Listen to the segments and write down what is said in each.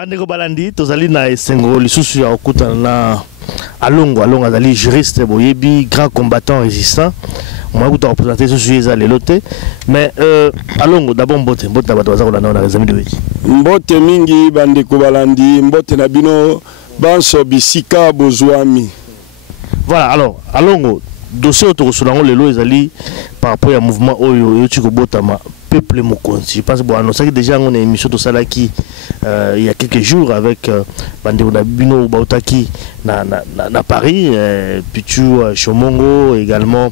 Bandeko Balandi, tozali na esengo lisusu ya okutana na Alongo azali juriste boyebi grand combattant résistant. Moi je représenter ce sujet les lotés mais Alongo d'abord mbote na bato bazako na les amis de wiki. Mbote mingi bandeko Balandi, mbote na bino banso bisika bozwami. Voilà, alors Alongo dossier autour les lois ezali par rapport au mouvement oyo yoti ko botama peuple mokonzi. Je pense bon ça déjà on a une émission de Salaki il y a quelques jours avec bandeko na bino bautaki na Paris Pichu Chomongo également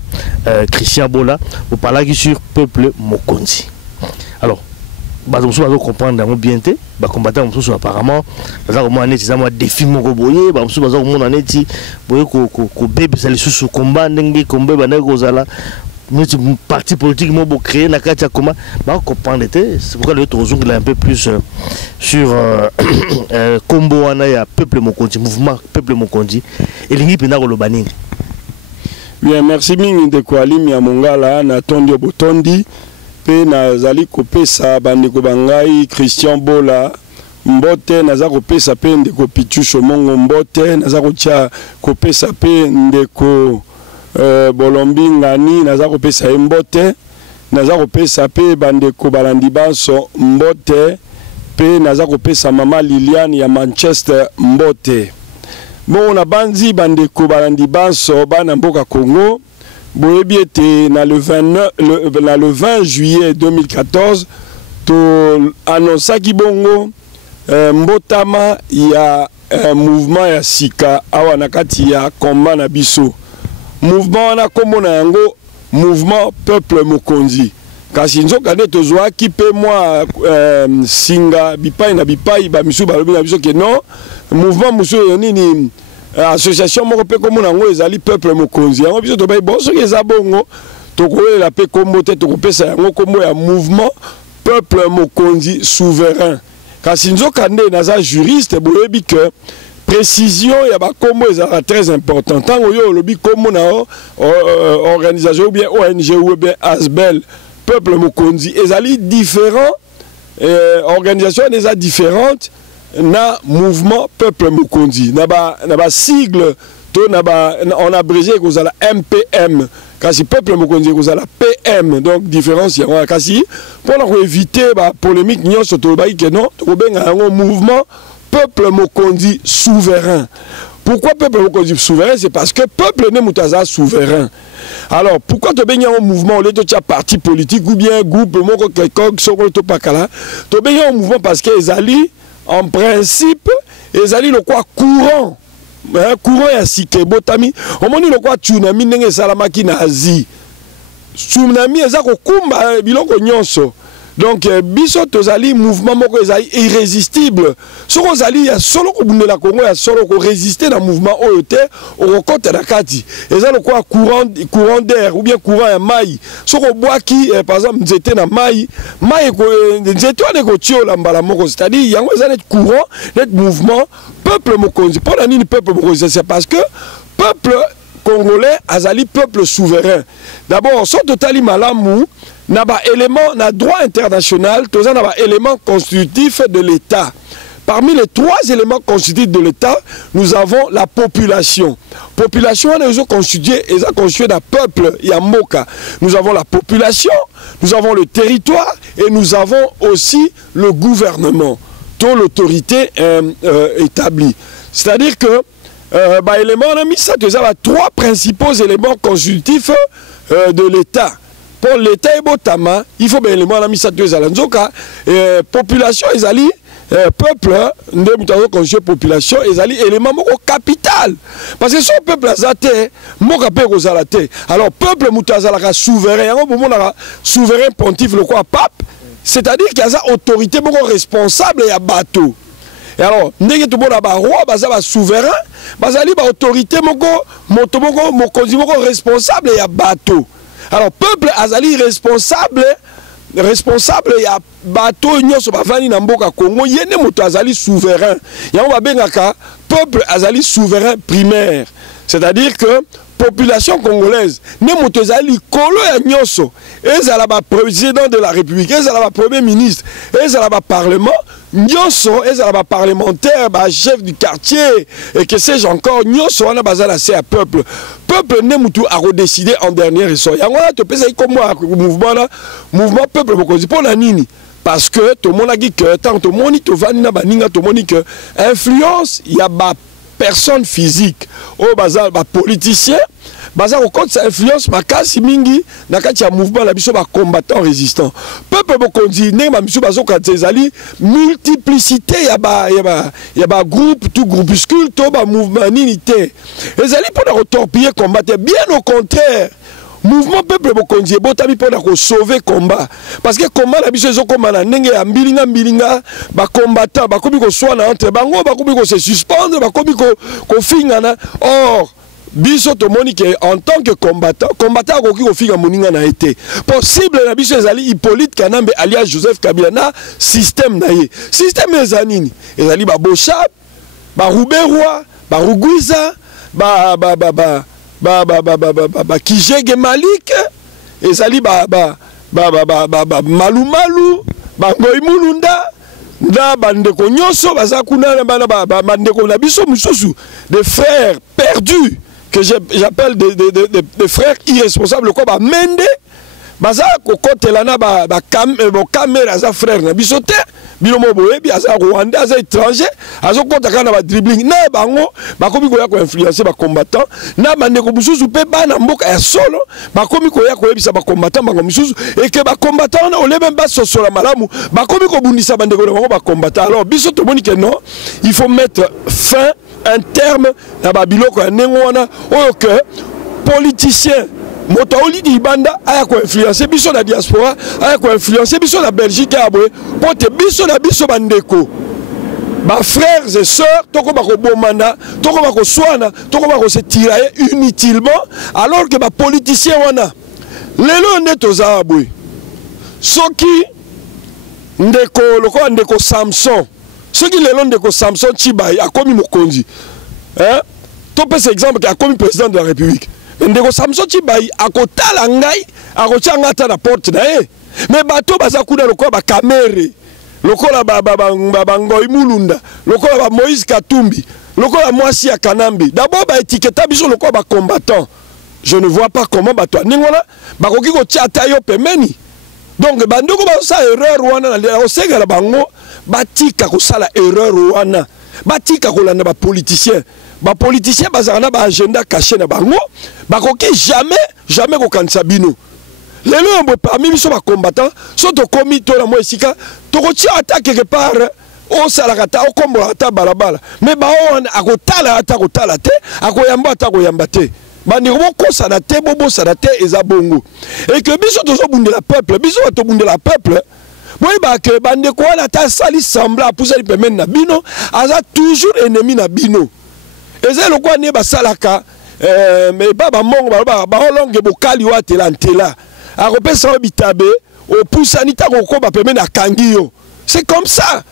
Christian Bola vous parlez sur peuple mokonzi. Alors bazo comprendre bien te ba combattant mususu apparemment bazo mo aneti za mo défi moko boye ba mususu bazo mo aneti boye ko bébé ça lisusu combat ndenge combat ba na kozala notre parti politique mo bo créer na kati ya comment ba comprendre te c'est pourquoi le tozong là un peu plus sur combo wana ya peuple mokonzi mouvement peuple mokonzi elingi pena ko lobani. Bien, merci mingi de Kwalimi ya Mongala na tondi botondi. Nazali kopesa bandeko bangai Christian Bola mbote naza kopesa pe ndeko Pichu Chomongo mbote naza kotia kopesa pe ndeko Bolombi ngani naza kopesa mbote naza kopesa pe bandeko Balandi banso mbote pe naza kopesa mama Liliane ya Manchester mbote. Bon na banzi bandeko Balandi banso bana mboka Congo. Boyebi était le 20 juillet 2014 to annonça ki bongo mbotama ya mouvement ya sika awa nakati ya komba na biso mouvement na kombo na yango mouvement peuple mokonzi kasi nzoka nde tozwaki pe mwa singa bipai na bipai ba misu balobi na biso ke non mouvement musu nini association moko pe comme nango ezali peuple mokonzi yango biso to bay bon soki eza bongo to kolela pe kombo te to kopesa yango kombo ya mouvement peuple mokonzi souverain kasi nzoka nde naza juriste boyebi que précision ya ba kombo ezala très important tango yo lobi kombo na organisation ou bien ONG ou bien ASBEL peuple mokonzi ezali différent organisation eza différente na mouvement peuple mokonzi na ba sigle to na ba on abrégé kozala MPM kasi peuple mokonzi kozala PM donc différence ya kasi pour éviter ba polémique nyonso to ba ke non to benga yango mouvement peuple mokonzi souverain. Pourquoi peuple mokonzi souverain? C'est parce que peuple ne mutaza souverain. Alors pourquoi te benga un mouvement au lieu de parti politique ou bien groupe moko quelconque soko to pakala to benga un mouvement parce que ezali en principe, ils allaient le quoi courant. Courant ya sike botami. On moni le quoi tsunami nenge salamaki na Asie. Tsunami eza ko kumba biloko nyonso. Donc biso tozali mouvement moko ezali irrésistible. Soko zali ya solo ko bundela Congo ya solo ko résister na mouvement oyote au côté na kati. Eza le quoi courant d'air ou bien courant ya mai. Soko boaki par exemple nzete na mai ko nzete wana ko tiola mbala moko c'est-à-dire yango eza net courant net mouvement peuple mokonzi. Pour la nini peuple mokonzi c'est parce que peuple congolais azali peuple souverain. D'abord son totali malamu n'a pas élément na droit international, tout ça n'a pas élément constitutif de l'État. Parmi les trois éléments constitutifs de l'État, nous avons la population. Population est constituée d'un peuple yamoka. Nous avons la population, nous avons le territoire et nous avons aussi le gouvernement, toute l'autorité établie. C'est-à-dire que élément on a mis ça, nous avons trois principaux éléments constitutifs de l'État. Pour l'État et Botama, il faut bien les mots ça deux alanzoka population ezali peuple nde mutazo conscient population ezali élément moko capital parce que son peuple azate moka pe kozalate alors peuple mutazalaka souverain yango bomona souverain pontife le quoi pape c'est-à-dire qu'il y a autorité moko responsable ya bateau. Et alors ndenge to bona ba roi baza ba souverain bazali ba autorité moko moto moko mokonzi moko responsable ya bateau. Alors peuple azali responsable ya bato nyonso bavani na mboka Congo yene moto azali souverain. Yango babengaka peuple azali souverain primaire. C'est-à-dire que population congolaise ne moto azali kolo ya nyonso ezala ba président de la République, ezala ba premier ministre, ezala ba parlement, nyonso ezala ba parlementaire, ba chef du quartier et que sais-je encore, nyonso wana bazala c'est à peuple ne mutu a décider en dernier ressort. Yango na to pesa comme moi mouvement peuple bokozi pona nini, parce que tout le monde a dit que tant tout le monde to vani na baninga to moni que influence il y a ba personne physique au bazal ba politicien baza ko compte sa influence makasi mingi na kati ya mouvement la biso ba combattant résistant peuple bokonzi ne ma biso bazo ka ezali multiplicité ya ba groupe tout groupuscule to ba mouvement unité ezali pour torpiller combattre, bien au contraire. Mouvement peuple bokonzi botami pona ko sauver combat parce que combat la biso ezokoma na ndenge ya mbilinga ba combattant bakomi ko swana entre bango bakomi ko se suspendre bakomi ko fingana. Or biso to moni que en tant que combattant akoki ko finga moninga na été possible na biso ezali Hippolyte Kanambe alias Joseph Kabila na système na ye système ezanini ezali ba Bochab ba Rouberoi ba Rugwiza Kijege Malik ezali Malumalu Ngoy Mulunda na bandeko nyonso baza kuna bandeko na biso mususu des frères perdus que j'appelle des frères irresponsables quoi ba Mende baza kokotela na ba caméra za frère na biso te bilomo boyebi aza Rwanda aza étranger azokota kana ba dribbling na bango bakomi koya ko influencer ba combattant na bandeko mususu pe bana mboka ya solo bakomi koya ko yebisa ba combattant bango mususu et que ba combattant na ole même ba sosola malamu bakomi ko bundisa bandeko na bango ba combattant. Alors biso to moni que non, il faut mettre fin un terme na ba biloko ya nengo wana oyo que politicien moto oli di banda aya ko influencer biso na diaspora aya ko influencer biso na Belgique abwe pote biso na biso bandeko ba frères et sœurs toko ba ko bomana toko ba ko swana toko ba ko se tirailler inutilement alors que ba politicien wana lelo neto za abwe soki ndeko loko ndeko Samson soki lelo ndeko Samson Chibai akomi mokonzi to pese exemple a komi président de la République ndeko Samson Chibai akotala ngai akochanga ta na porte na ye mais bato baza kuna lokola ba kamere lokola ba Ngoy Mulunda lokola ba Moïse Katumbi lokola mwasi ya Kanambi d'abord ba étiquette biso lokola ba combattant. Je ne vois pas comment bato ningona bakoki ko chata yo pemeni. Donc bandeko ba sa erreur wana na osengala bango batika ko sala erreur wana batika ko landa ba politicien. Ba politicien bazana ba agenda caché na bango bakoki jamais ko kanisa bino lelo mbo parmi biso ba combattant so to komi to na mo esika to ko tia attaque quelque part o salakata o kombola ata balabala mais ba on akotala ata kotala te akoyamba ata koyamba te bandi ko kosa na te bobo sa na te eza bongo et que biso to so bundela peuple biso to bundela peuple boy ba ke bandi ko na ta sali sembla pour ça permettre na bino aza toujours ennemi na bino. Et c'est le quoi n'est pas salaka, mais baba mongo ba longue bokali wa telantela. A repé ça habitabe au pousanita ko ba permet na kangio. C'est comme ça.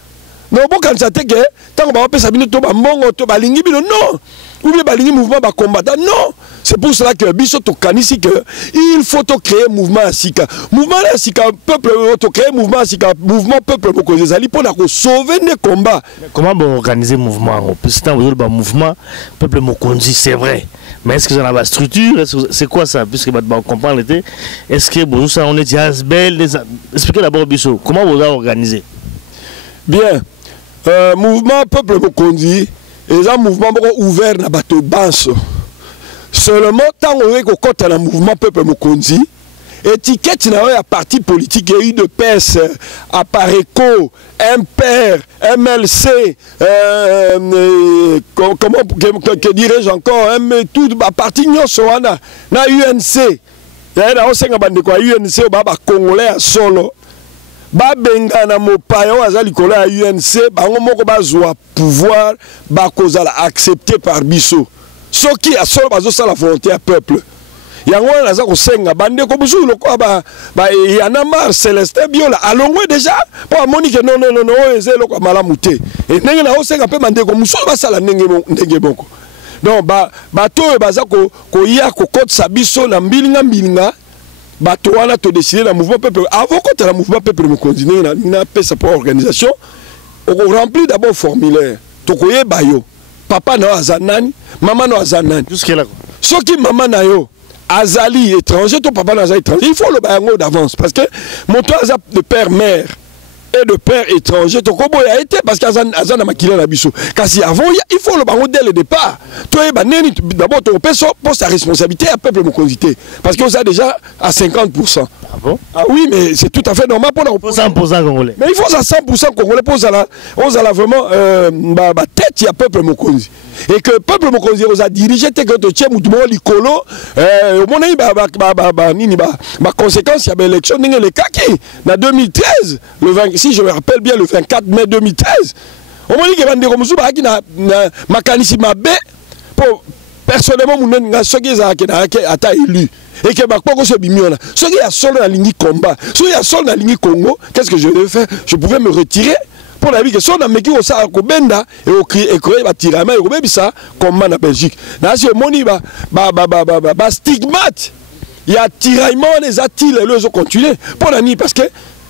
Non bon quand ça te que tant ba repé ça bino to ba mongo to ba lingi bino non. Ou bien ba lingi mouvement ba combattant non. C'est pour cela que biso to kanisi que il faut to créer mouvement asika. Mouvement asika peuple to créer mouvement asika mouvement peuple boko zali pour na ko sauver des combats. Comment bon organiser mouvement parce que vous le mouvement peuple mokonzi c'est vrai. Mais est-ce que ça a la structure? C'est quoi ça? Puisque on comprend l'été. Est-ce que bon ça on est Jasbel? Expliquez d'abord biso. Comment vous avez organisé? Bien. Mouvement peuple mokonzi et un mouvement ouvert na bateau banso. Seulement, tant qu'on est au côté d'un mouvement peuple Mokonzi, étiquette n'a parti politique, il y a eu de PES, Apareco, MPR, MLC, comment que dirais-je encore, tout parti Nyonsoana, na UNC, il y a UNC, Congolais à solo. Babenga na mopayo azali kola à UNC, bango moko bazwa pouvoir, bakozala accepté par biso. Ce qui a solo bazo sa la volonté à peuple. Yango naza ko senga bande ko busu loko ba yana mar Célestin Biola alongwe déjà pour Monique non ezelo ko malamu te. Et ndenge na osenga pe bande ko musu ba sala ndenge bonko. Donc bato baza ko ya ko kotsa biso na mbilinga bato wana to décider na mouvement peuple avant ko la mouvement peuple mo continuer na pesa pour organisation rempli d'abord formulaire. Tokoye bayo. Papa na azanani, maman na azanani. Jusque là. Ce qui maman na yo azali étranger, ton papa na azali étranger, il faut le bayango d'avance parce que mon toit de père mère et de père étranger, ton combo a été parce qu'azan na makila na biso. Kasi avant il faut le bayango dès le départ. Toi d'abord ton père pose sa responsabilité à peuple mokonzité parce qu'on a déjà à 50%. Ah bon? Ah oui, mais c'est tout à fait normal pour la 100% congolais. Mais il faut ça 100% congolais pour ça là. On a vraiment tête il y a peuple mokonzi. Et que peuple mokonzi on a dirigé tes que tu ou tout le monde licolo au moment ma conséquence il y a l'élection ninge le kaki en 2013 le 20 si je me rappelle bien le 24 mai 2013. Au moment que bande comme ça qui na makanisi mabe pour personnellement mon nga soki za ata élu. Et que ceux qui a sol dans la ligne combat, ceux qui a sol dans la ligne Congo, qu'est-ce que je devais faire? Je pouvais me retirer pour la vie que son ami qui au sa benda et au cri et créer tirama et au ça comme en Belgique. Là c'est moni stigmate. Il y a tiraillement les attils et les continuer pour la nuit parce que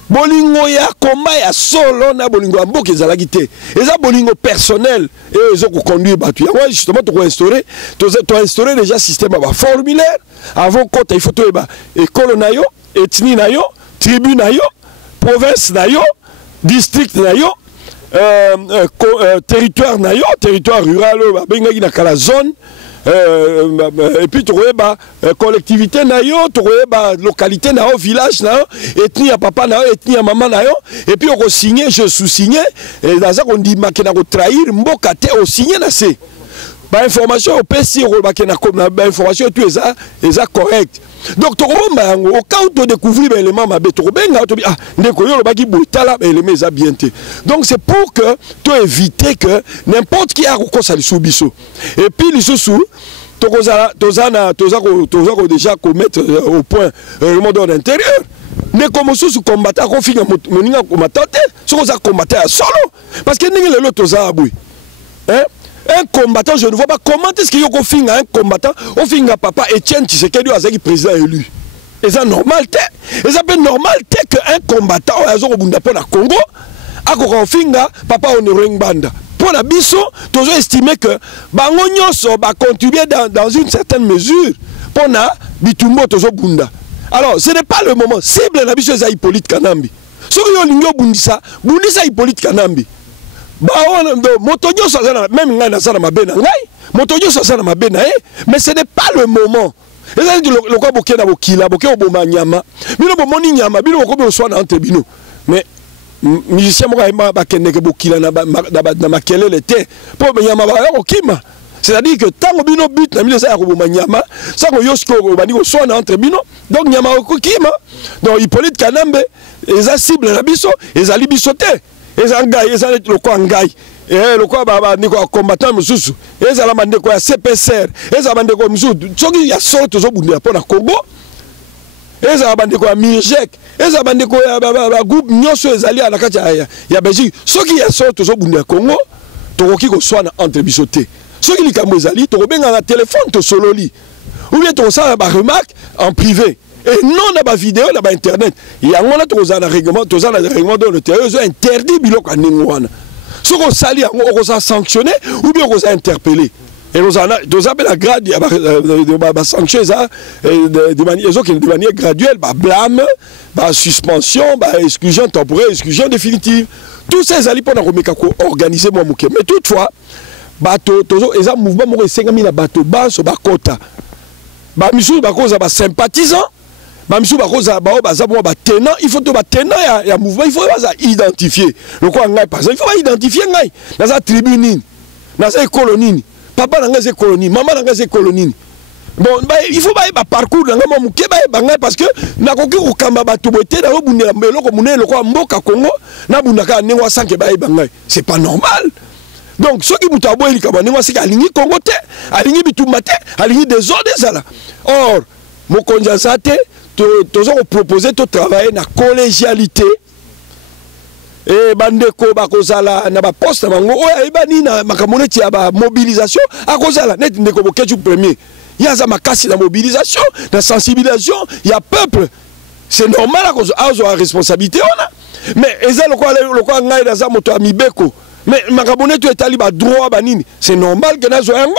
bolingo ya combat ya solo na bolingo mboka ezalaki te eza bolingo personnel et ezo ko conduire batu ya moi justement to instaurer déjà système ba formulaire avant quand il faut to ba école na yo ethnie na yo tribu na yo province na yo district na yo territoire na yo territoire rural ba bengaki na kala zone et puis tu vois collectivité na yo tu vois localité na yo village na yo ethnie ya papa na yo ethnie ya maman na yo et puis on signer je sous-signer et dans ça on dit makena ko trahir mboka te o signer na c'est ba information au PC o makena comme ba information tu eza correct. Donc tu vois au cas où tu découvrir l'élément mabe tu benga tu ah ndeko yo lobaki boutala élément eza bien te. Donc c'est pour que tu éviter que n'importe qui a recours à l'isubiso. Et puis l'isusu toza déjà commettre au point le monde intérieur. Mais comme sous combattant qu'on finit moninga combattant ce qu'on a combattu à solo parce que ninga le toza abui. Hein? Un combattant, je ne vois pas comment est-ce qu'il y a un combattant, on finit à papa Etienne Tshisekedi Azaki président élu. Et ça normal, et ça peut normal qu'un combattant a Congo, a finga papa Honoré Banda. Pour la biso, tu as estimé que Bangonyoso va contribuer dans une certaine mesure pour na bitumbo tozo bunda. Alors, ce n'est pas le moment. Cible la biso za Hippolyte Kanambi. Ce que yo lingo bundisa Hippolyte Kanambi. Même mais ce n'est pas le moment. Mais c'est-à-dire que tant que bino but na milesa ya koboma nyama ça ko yosko bandi ko sona entre bino donc nyama ko kima donc Hippolyte Kanambe eza cible na biso ezali biso te ezangai ezali lokwa ngai lokwa baba ndiko combattant mususu ezala mandeko ya CPCR ezala mandeko mususu soki ya solo tozo bundela pona Congo ezala bandeko ya Mirjek ezala bandeko ya ba groupe nyonso ezali na kati ya Belgique soki ya solo tozo bundela Congo tokoki ko swana entre biso te. Ceux qui ont tu as un téléphone, tu sololi. Ou bien tu as une remarque en privé. Et non dans la vidéo, dans internet. Il y a un règlement dans le terrain, ils ont interdit de ceux qui ont sali, on a sanctionné ou bien on a interpellé. Et nous avons la grade de sanction de manière graduelle, blâme, suspension, exclusion temporaire, exclusion définitive. Tous ces alliés pour organiser mon mouké. Mais toutefois, bateau eza mouvement moko 50 000 bateau baso bakota ba misu bakoza ba sympathisant ba misu bakoza ba baza ba tenant il faut to ba tenant ya mouvement il faut baza identifier le quoi ngai par exemple il faut identifier ngai dans sa tribu nini dans sa colonie papa na ngai c'est colonie maman na ngai c'est colonie bon il faut ba parcours na ngai momuke ba ngai parce que na koki ko kamba bato boté na obundela mbelo ko munelo ko mboka Congo na bundaka nengwa sanke ba ngai c'est pas normal. Donc, ceux qui ont aboyé les Camerounais, c'est qu'ils ont Congo, ils ont Bitumate, ils ont des ordres. Or, mon condensate, ils ont proposé de travailler dans la collégialité. Et bandeko bakozala na ba poste bango oya ebani na makamone ti ba mobilisation akozala net ndeko bokeju premier. Il y a za makasi na mobilisation, na sensibilisation, il y a peuple. C'est normal à cause de la responsabilité on a. mais eza lokwa ngai naza moto ya mibeko mais makabone to etali ba droit banini c'est normal que nazo yango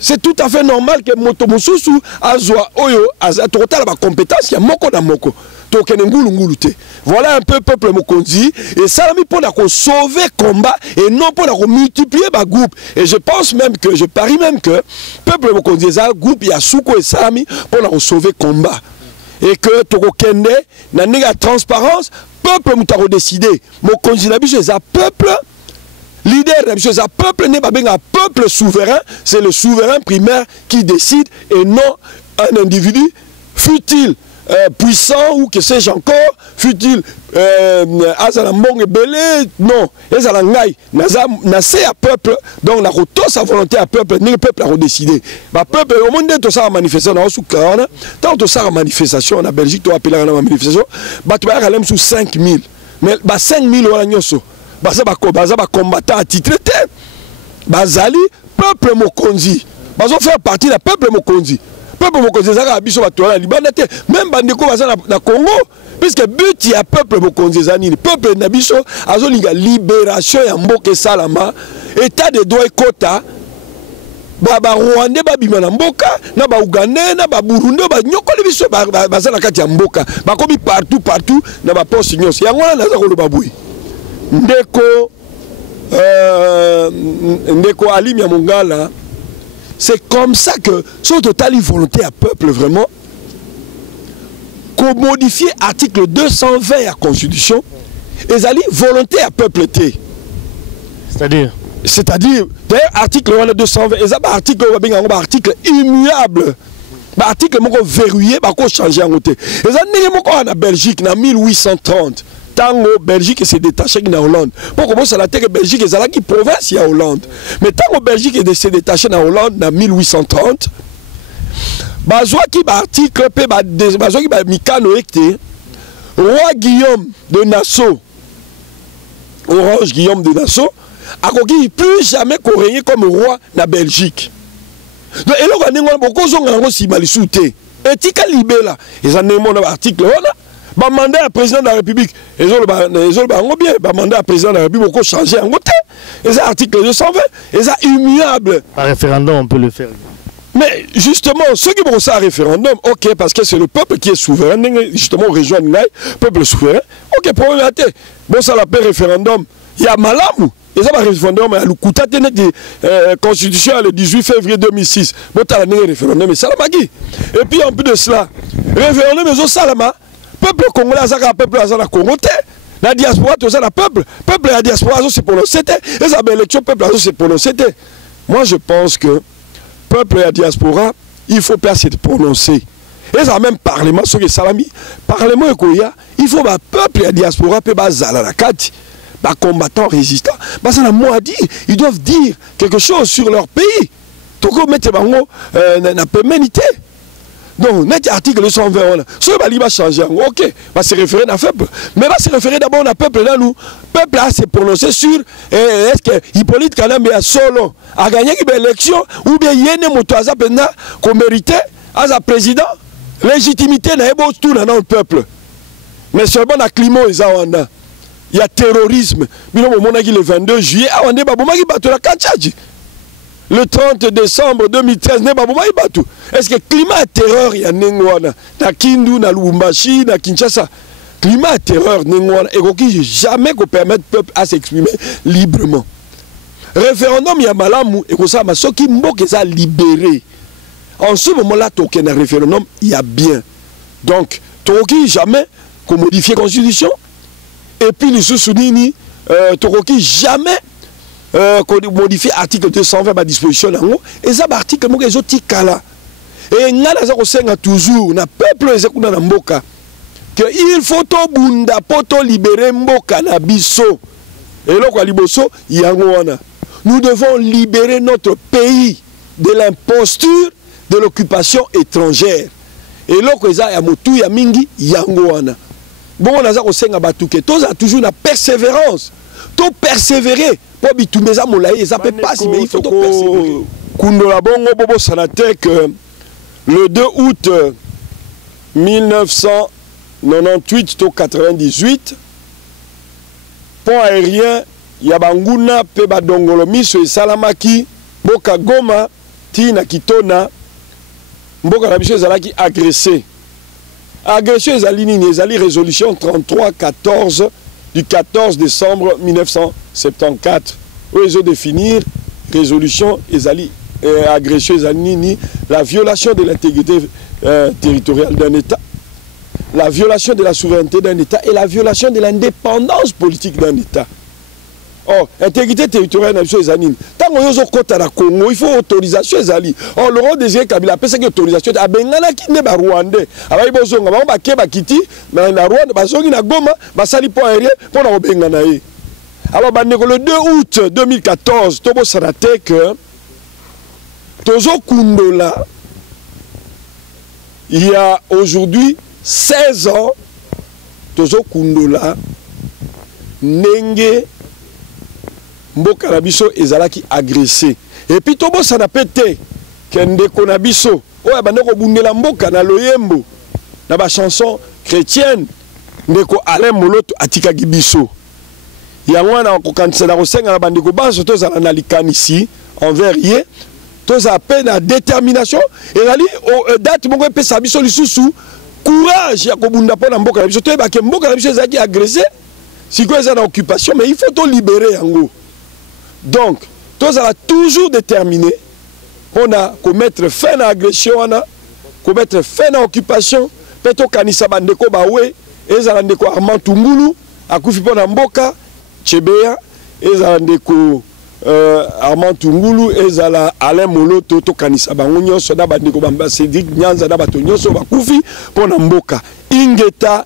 c'est tout à fait normal que moto mosusu azwa oyo aza totala ba compétence ya moko na moko to kene ngulu te. Voilà un peu peuple mokonzi et ça mis pour sauver combat et non pour multiplier ba groupe et je pense même que je parie même que peuple mokonzi ça groupe ya suko et ça mis pour sauver combat et que toko kende na nega transparence peuple mutaro décider mokonzi na biso ça peuple leader na biso ça peuple ne ba benga peuple souverain, c'est le souverain primaire qui décide et non un individu fut-il puissant ou que sais-je encore, fut-il Azalambong belé, non, Azalangai, Nase à peuple, donc la roto sa volonté à peuple, ni le peuple a redécidé. Bah peuple, au monde de ça a manifestation, on a sous 40, tant que ça a manifestation, en Belgique, tu as appelé la manifestation, bah tu vas aller sous 5000, mais bah 5000 on a nyoso, bah ça va combattre à titre, bah Zali, peuple mokonzi, bah on fait partie du peuple mokonzi. Peuple mokonzi zaka biso batola libanda te même bandeko baza na Congo puisque but ya peuple mokonzi zanini peuple na biso azolinga libération ya mboka salama état de droit ekota ba Rwandais babima na mboka na ba Ougandais na ba Burundi ba nyokoli biso baza na kati ya mboka bakomi partout na ba poste nyonso yango na za koloba boui ndeko Alim ya Mongala. C'est comme ça que, sur total volonté à peuple vraiment, qu'on modifie l'article 220 de la Constitution, et ça volonté à peuple. C'est-à-dire d'ailleurs, article 220, et ça, article immuable, article verrouillé, changé en côté. Et ça, nous en Belgique, en 1830. Tango Belgique s'est détaché de Hollande. Pour commencer à la terre Belgique est là qui province il y a Hollande. Mais tango Belgique s'est détaché de Hollande en 1830. Bazwa qui article pe bazwa qui mikano ekte roi Guillaume de Nassau. Orange Guillaume de Nassau a conquis plus jamais régner comme roi na Belgique. Donc et là on a beaucoup zonga si malisouté. Et tika libela. Ils en ont article là. Bah mandat à président de la République, ils ont bien, bah mandat à président de la République, beaucoup changé en côté. Et ça article 220, et ça immuable. Par référendum, on peut le faire. Mais justement, ceux qui vont ça à référendum, ok, parce que c'est le peuple qui est souverain, justement, on rejoint le peuple souverain, ok, pour regarder. Bon, ça l'appelle référendum, il y a Malamou. Et ça va référendum, il y a le coup de constitution le 18 février 2006. Bon, tu as le référendum, mais ça l'a magui. Et puis en plus de cela, référendum, mais ça l'a peuple congolais azaka peuple azana Congo te la diaspora to la peuple la diaspora azo se prononcer et ça élection peuple azo se prononcer. Moi je pense que peuple et la diaspora il faut pas se prononcer et ça même parlement ce que salami parlement ekoya il faut ba peuple et la diaspora pe bazala la kati ba combattants résistants ba ça na mot à dire ils doivent dire quelque chose sur leur pays toko mettre bango na pénalité. Donc, net article 220, ce qui va changer, ok, va se référer à peuple. Mais va se référer d'abord à peuple. Là, nous, peuple a se prononcé sur est-ce que Hippolyte Kanambe a solo a gagné une élection ou bien Yéné Motoaza Pena qu'on méritait à sa président. Légitimité n'a pas tout dans le peuple. Mais seulement dans le climat, il y a terrorisme. Mais le 22 juillet, le 30 décembre 2013, est-ce que climat terreur il y a Nengwana, na Kindu, na Lubumbashi, na Kinshasa, climat terreur Nengwana, et qui jamais qu'on permette peuple à s'exprimer librement. Référendum il y a Malamou et que ça m'a qui mboke ça libéré. En ce moment-là, token un référendum il y a bien. Donc, toki jamais qu'on modifie la constitution et puis les sous-sounini toki jamais qu'on modifie l'article 220 à disposition et ça l'article que les autres kala et nous avons toujours na peuple ezekuna na mboka que il faut to bunda poto libérer mboka na biso et là quoi liboso yango wana nous devons libérer notre pays de l'imposture de l'occupation étrangère et là quoi ça ya motu ya mingi yango wana bon on a kosenga batuke tous a toujours na persévérance to persévérer. Mais il faut persévérer. Kundola Bongo Bobo Sanatek, le 2 août 1998 98, pont aérien ya banguna pe badongolo miso esalamaki boka Goma tina kitona mboka na biso ezalaki agressé. Agression ezali nini? Ezali résolution 33-14 du 14 décembre 1974 où ils ont défini résolution ezali agression ezali nini? La violation de l'intégrité territoriale d'un État, la violation de la souveraineté d'un État et la violation de l'indépendance politique d'un État. Oh, intégrité territoriale na biso ezali. Tant on yozo kota na Congo, il faut autorisation ezali. Oh, le roi Désiré Kabila pesa que autorisation abengana ki ne ba Rwandais. Abayi bozonga ba ke ba kiti na Rwanda bazongi na Goma, basali pont aérien pour na obengana ye. Alors le 2 août 2014, tobo sarate que tozo kundola il y a aujourd'hui 16 ans tozo kundola nenge mboka na biso ezalaki agressé. Et puis tobo sana pété kende kona biso oya bandeko bundela mboka na loyembo na ba chanson chrétienne ndeko Alain Moloto atikaki biso. Yango na kokanisa na kosenga na bandeko baso tozala na likanisi envers ye toza peine à détermination ezali date moko pesa biso lisusu courage ya kobunda pona mboka na biso toyeba ke mboka na biso ezalaki agressé siko eza na occupation mais il faut to libérer yango. Donc, tous allons toujours déterminer on a commettre fin à l'agression, commettre fin à l'occupation, peut-être kanisa bandeko bawe, ezala ndeko Armand Tungulu, akufi pona mboka, Chebea, ezala ndeko Armand Tungulu, ezala Alain Moloto, to kanisa bango nyonso na bandeko bamba Cédric Nyanza na bato nyonso bakufi pona mboka. Ingeta.